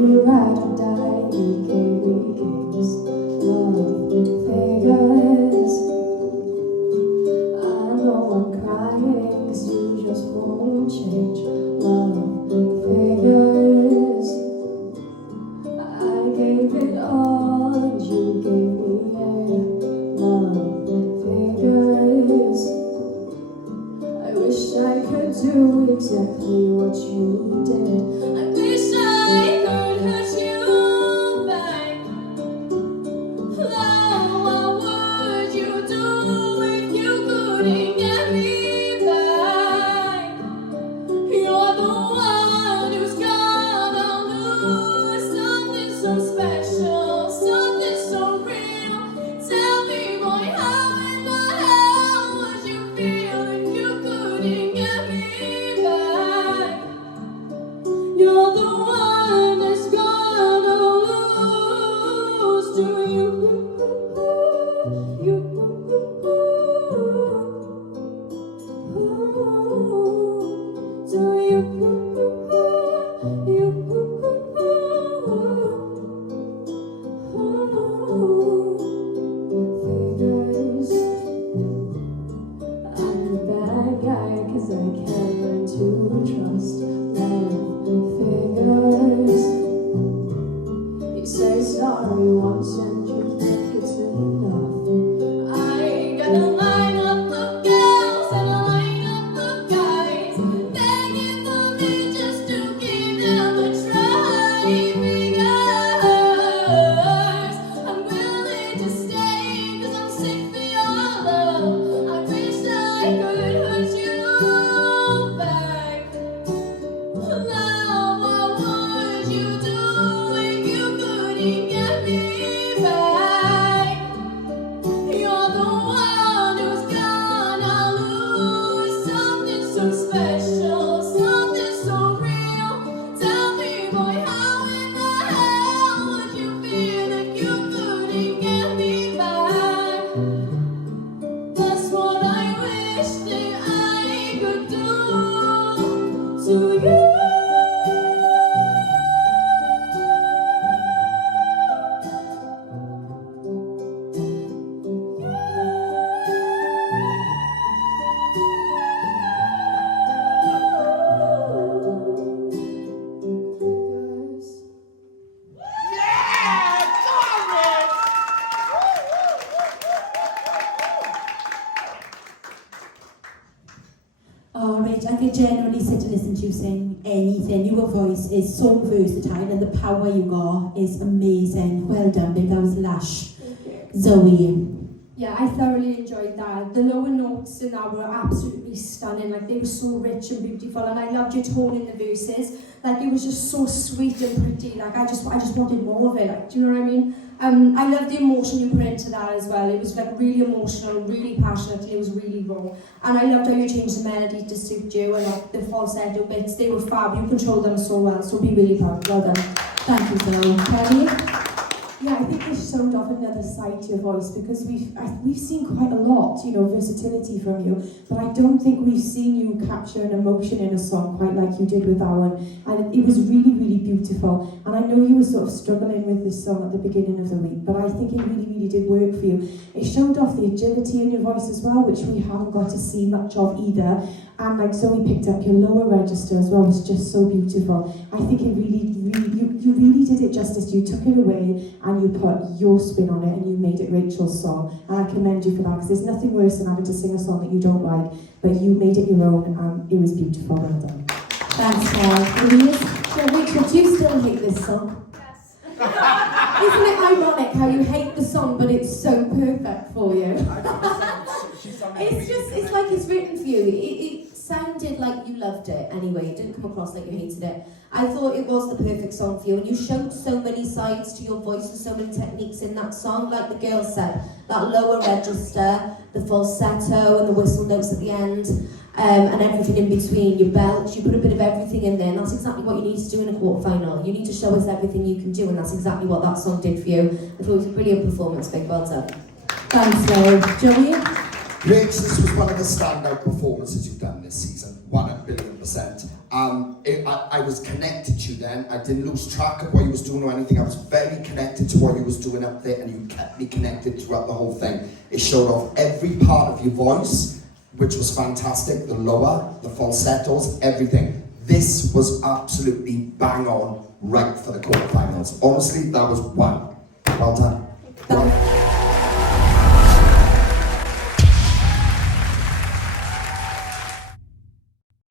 you ride or die, you gave me games, love, figures. I know I'm crying, cause you just won't change, love, figures. I gave it all and you gave me air, love, figures. I wish I could do exactly what you did. I wish I could hurt you back. Love, what would you do if you couldn't get me back? You're the one who's gonna lose something so special, something so real. Tell me, boy, how in the hell would you feel if you couldn't get me back? You're the one that's gonna lose to you. Figures. I'm the bad guy, cause I can't learn to trust. Love, figures. You say sorry once and you think it's enough. I gotta line up the girls and line up the guys, begging the men just to give them a try. Figures. I'm willing to stay cause I'm sick for your love. I wish I could hurt you back. Love, what would you do if you couldn't get me back? You're the one who's gonna lose something so special, something so real. Tell me, boy, how in the hell would you feel if you couldn't get me back? That's what I wish that I could do to you. Oh, Rich, I could genuinely sit and listen to you sing anything. Your voice is so versatile and the power you got is amazing. Well done, babe. That was lush. Zoe. Yeah, I thoroughly enjoyed that. The lower notes in that were absolutely stunning. Like, they were so rich and beautiful, and I loved your tone in the verses. Like, it was just so sweet and pretty. Like, I just wanted more of it. Like, do you know what I mean? I love the emotion you put into that as well. It was like really emotional, really passionate, and it was really raw. And I loved how you changed the melody to suit you, and like the falsetto bits, they were fab. You controlled them so well, so be really proud. Well done. Thank you, Zoe. Kelly? Yeah, I think this showed off another side to your voice because we've seen quite a lot, versatility from you, but I don't think we've seen you capture an emotion in a song quite like you did with that one. And it was really, really beautiful. And I know you were sort of struggling with this song at the beginning of the week, but I think it really, really did work for you. It showed off the agility in your voice as well, which we haven't got to see much of either. And like Zoe picked up, your lower register as well was just so beautiful. I think it really, you really did it justice. You took it away and you put your spin on it and you made it Rachel's song. And I commend you for that because there's nothing worse than having to sing a song that you don't like, but you made it your own and it was beautiful. Well done. Thanks, Louise. So, Rachel, do you still hate this song? Yes. Isn't it ironic how you hate the song, but it's so perfect for you? It's like it's written for you. It sounded like you loved it anyway. It didn't come across like you hated it. I thought it was the perfect song for you, and you showed so many sides to your voice and so many techniques in that song. Like the girl said, that lower register, the falsetto and the whistle notes at the end, and everything in between, your belch, you put a bit of everything in there, and that's exactly what you need to do in a quarterfinal. You need to show us everything you can do, and that's exactly what that song did for you. I thought it was a brilliant performance, big well done. Thanks, Dave. Joey? Rich, this was one of the standout performances you've done this season, 1,000,000,000%. I was connected to you then. I didn't lose track of what you was doing or anything. I was very connected to what you was doing up there, and you kept me connected throughout the whole thing. It showed off every part of your voice, which was fantastic. The lower, the falsettos, everything. This was absolutely bang on, right for the quarterfinals. Honestly, that was wow. Well done. That